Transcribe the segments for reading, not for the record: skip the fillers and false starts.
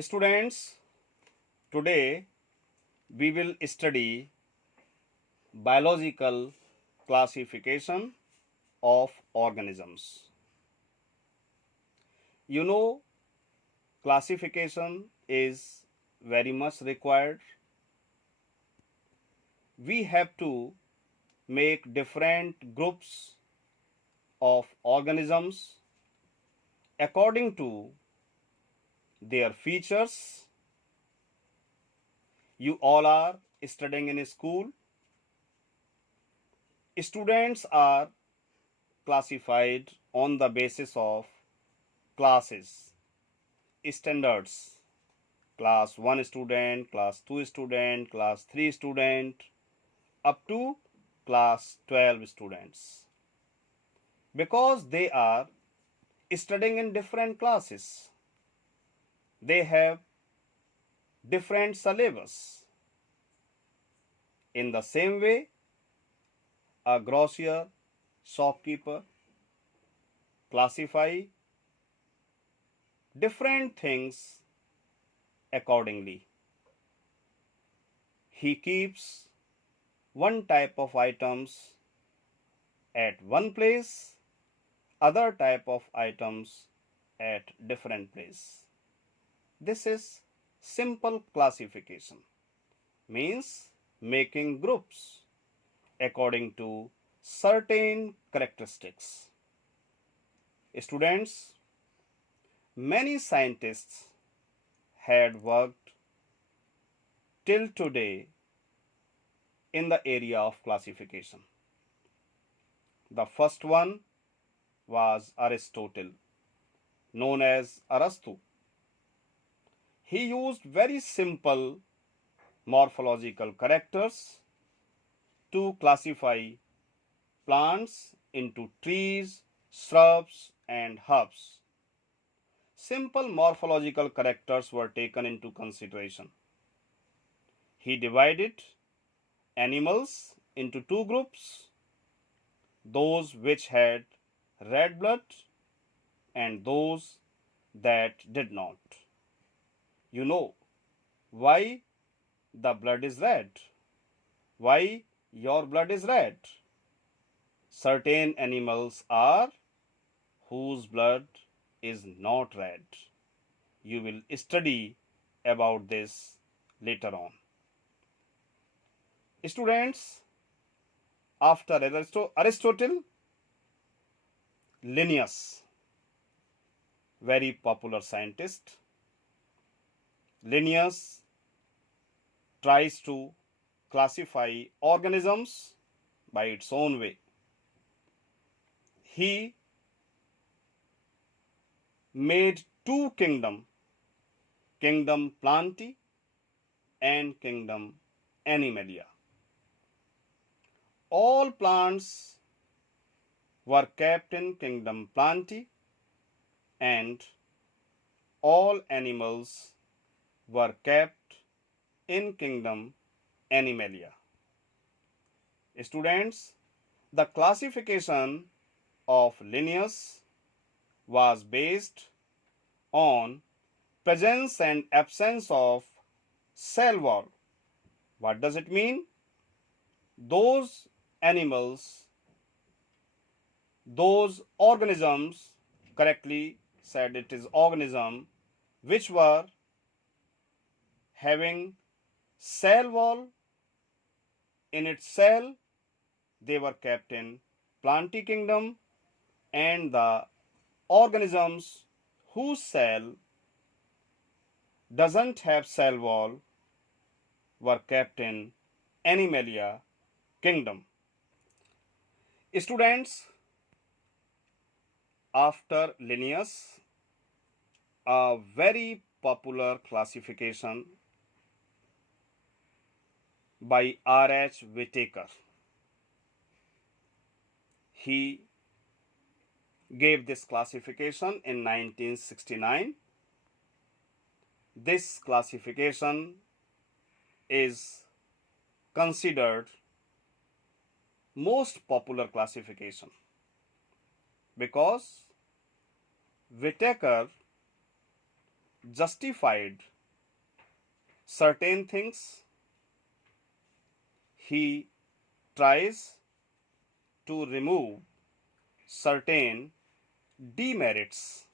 Students, today we will study biological classification of organisms. You know, classification is very much required. We have to make different groups of organisms according to their features. You all are studying in a school. Students are classified on the basis of classes, standards. Class 1 student, class 2 student, class 3 student, up to class 12 students. Because they are studying in different classes, they have different syllabus. In the same way, a grocer, shopkeeper classify different things accordingly. He keeps one type of items at one place, other type of items at different place. This is simple classification, means making groups according to certain characteristics. Students, many scientists had worked till today in the area of classification. The first one was Aristotle, known as Arastu. He used very simple morphological characters to classify plants into trees, shrubs, and herbs. Simple morphological characters were taken into consideration. He divided animals into two groups, those which had red blood and those that did not. You know why the blood is red? Why your blood is red? Certain animals are whose blood is not red. You will study about this later on. Students, after Aristotle, Linnaeus, very popular scientist. Linnaeus tries to classify organisms by its own way. He made two kingdoms, kingdom Plantae and kingdom Animalia. All plants were kept in kingdom Plantae and all animals were kept in kingdom Animalia. Students, the classification of Linnaeus was based on presence and absence of cell wall. What does it mean? Those animals, those organisms, correctly said it is organism, which were having cell wall in its cell, they were kept in Plantae kingdom, and the organisms whose cell doesn't have cell wall were kept in Animalia kingdom. Students, after Linnaeus, a very popular classification by R.H. Whitaker. He gave this classification in 1969. This classification is considered most popular classification because Whitaker justified certain things, he tries to remove certain demerits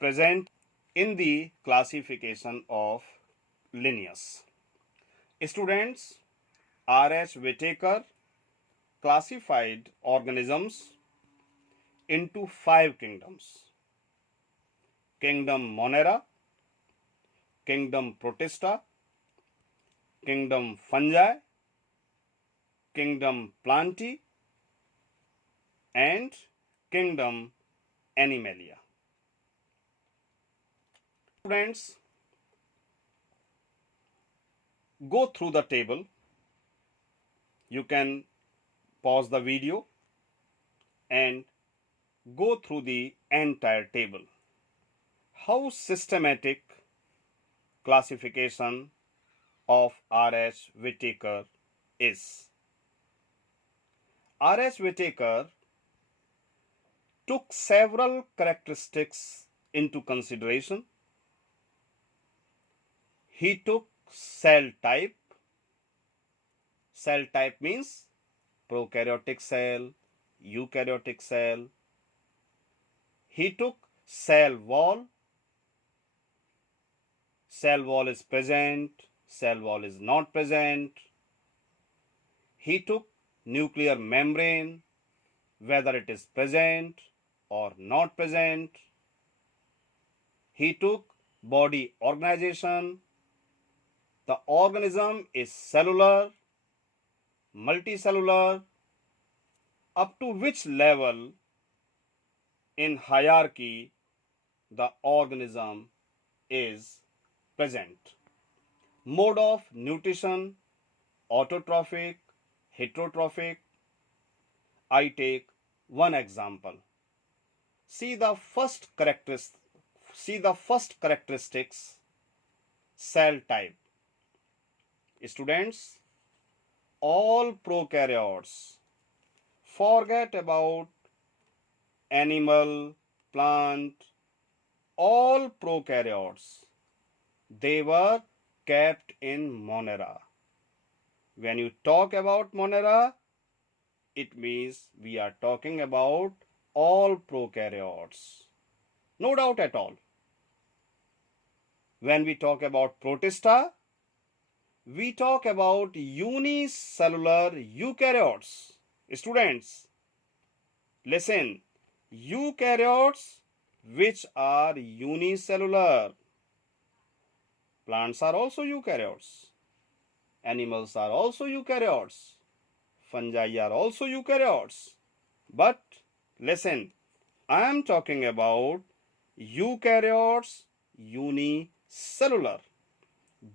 present in the classification of Linnaeus. Students, R.H. Whitaker classified organisms into 5 kingdoms: Kingdom Monera, Kingdom Protista, Kingdom Fungi, Kingdom Plantae, and Kingdom Animalia. Students, go through the table. You can pause the video and go through the entire table. How systematic classification of R.H. Whitaker is. R.H. Whitaker took several characteristics into consideration. He took cell type. Cell type means prokaryotic cell, eukaryotic cell. He took cell wall. Cell wall is present, cell wall is not present. He took nuclear membrane, whether it is present or not present. He took body organization. The organism is cellular, multicellular, up to which level in hierarchy the organism is present. Mode of nutrition, autotrophic, heterotrophic. I take one example. See the first characteristics, cell type. Students, all prokaryotes, forget about animal, plant, all prokaryotes, they were kept in Monera. When you talk about Monera, it means we are talking about all prokaryotes. No doubt at all. When we talk about Protista, we talk about unicellular eukaryotes. Students, listen, eukaryotes which are unicellular. Plants are also eukaryotes. Animals are also eukaryotes. Fungi are also eukaryotes. But listen, I am talking about eukaryotes unicellular.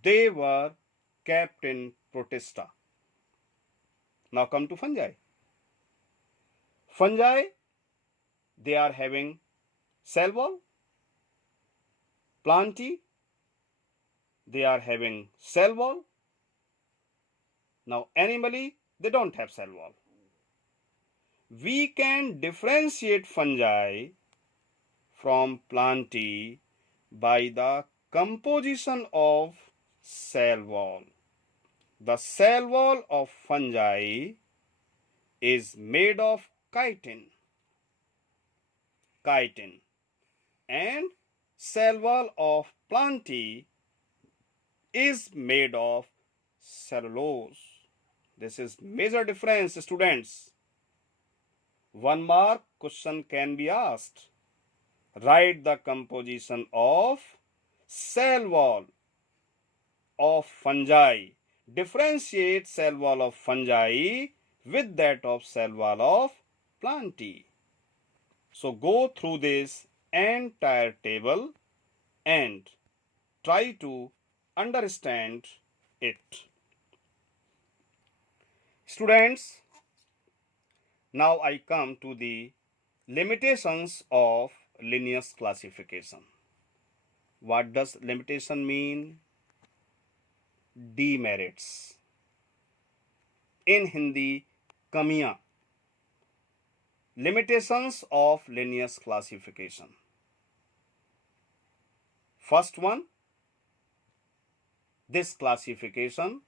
They were kept in Protista. Now come to fungi. Fungi, they are having cell wall. Plantae, they are having cell wall. Now animally, they don't have cell wall. We can differentiate fungi from Plantae by the composition of cell wall. The cell wall of fungi is made of chitin, and cell wall of Plantae is made of cellulose. This is major difference, students. 1 mark question can be asked. Write the composition of cell wall of fungi. Differentiate cell wall of fungi with that of cell wall of Plantae. So go through this entire table and try to understand it. Students, now I come to the limitations of Linnaeus classification. What does limitation mean? Demerits. In Hindi, kamiyan. Limitations of Linnaeus classification. First one, this classification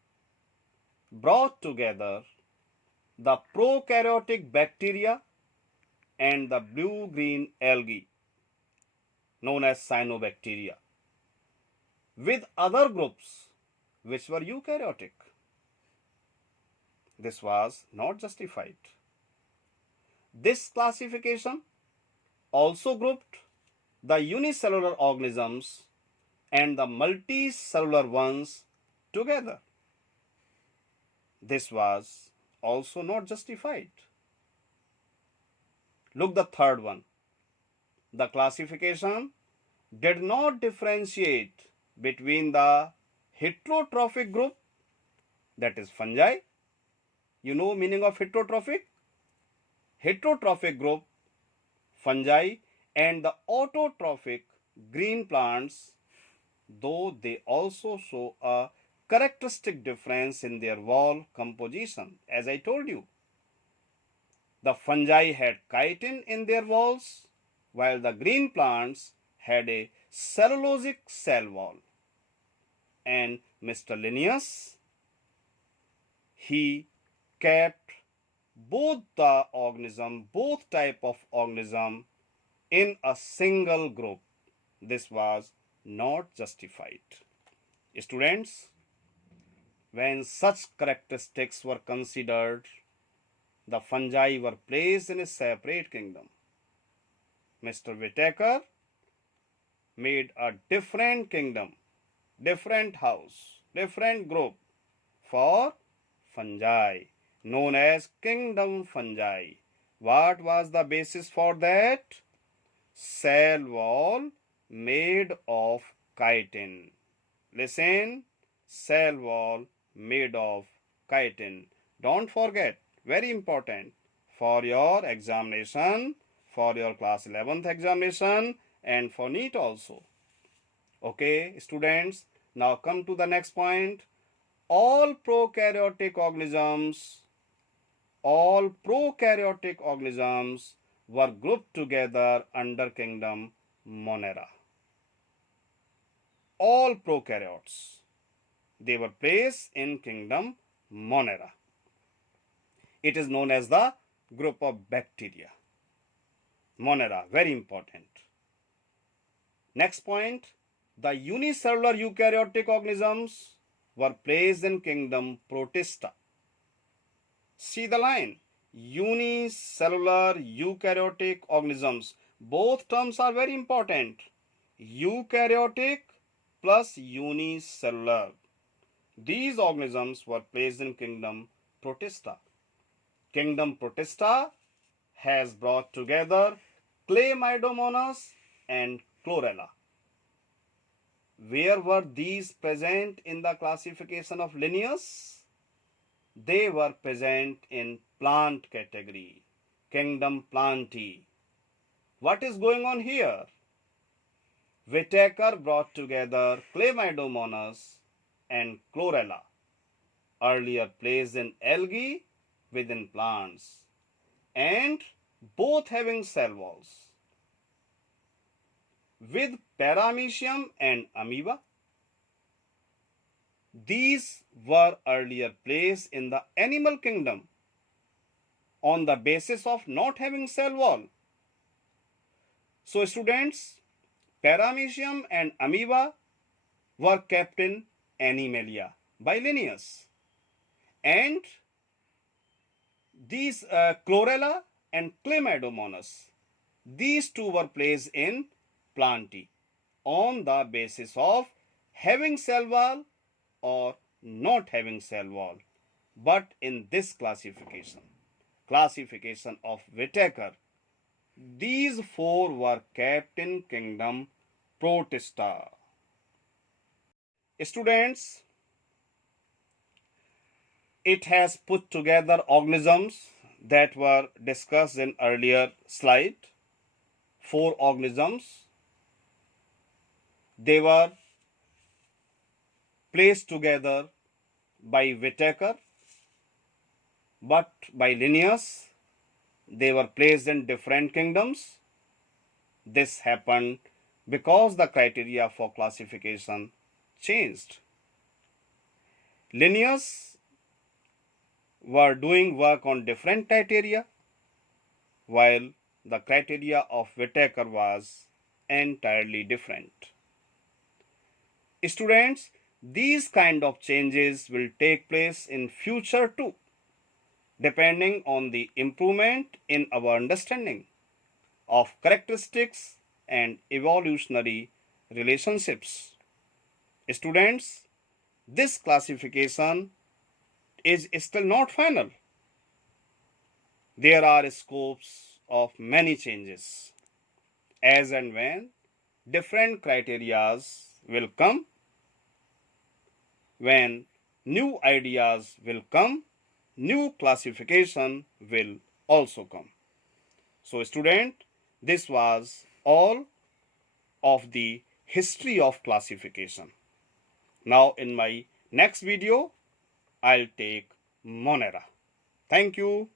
brought together the prokaryotic bacteria and the blue-green algae known as cyanobacteria with other groups which were eukaryotic. This was not justified. This classification also grouped the unicellular organisms and the multicellular ones together. This was also not justified. Look the third one. The classification did not differentiate between the heterotrophic group, that is fungi. You know meaning of heterotrophic? Heterotrophic group, fungi, and the autotrophic green plants, though they also show a characteristic difference in their wall composition. As I told you, the fungi had chitin in their walls, while the green plants had a cellulosic cell wall. And Mr. Linnaeus, he kept both type of organism in a single group. This was not justified. Students, when such characteristics were considered, the fungi were placed in a separate kingdom. Mr. Whittaker made a different kingdom, different house, different group for fungi, known as kingdom fungi. What was the basis for that? Cell wall made of chitin. Listen, cell wall made of chitin. Don't forget, very important for your examination, for your class 11th examination and for NEET also. Okay, students, now come to the next point. All prokaryotic organisms were grouped together under kingdom Monera. All prokaryotes, they were placed in kingdom Monera. It is known as the group of bacteria. Monera, very important. Next point, the unicellular eukaryotic organisms were placed in kingdom Protista. See the line, unicellular eukaryotic organisms. Both terms are very important. Eukaryotic plus unicellular. These organisms were placed in kingdom Protista. Kingdom Protista has brought together Chlamydomonas and Chlorella. Where were these present in the classification of Linnaeus? They were present in plant category, kingdom Plantae. What is going on here? Whittaker brought together Chlamydomonas and Chlorella, earlier placed in algae within plants, and both having cell walls. With Paramecium and amoeba, these were earlier placed in the animal kingdom on the basis of not having cell wall. So students, Paramecium and amoeba were kept in Animalia by Linnaeus, and these Chlorella and Chlamydomonas, these two were placed in Plantae on the basis of having cell wall or not having cell wall. But in this classification of Whittaker, these four were kept in kingdom Protista. Students, it has put together organisms that were discussed in earlier slide. 4 organisms. They were placed together by Whittaker, but by Linnaeus, they were placed in different kingdoms. This happened because the criteria for classification changed. Linnaeus were doing work on different criteria, while the criteria of Whittaker was entirely different. Students, these kind of changes will take place in future too, depending on the improvement in our understanding of characteristics and evolutionary relationships. Students, this classification is still not final. There are scopes of many changes. As and when different criterias will come, when new ideas will come, new classification will also come. So student, this was all of the history of classification. Now in my next video, I'll take Monera. Thank you.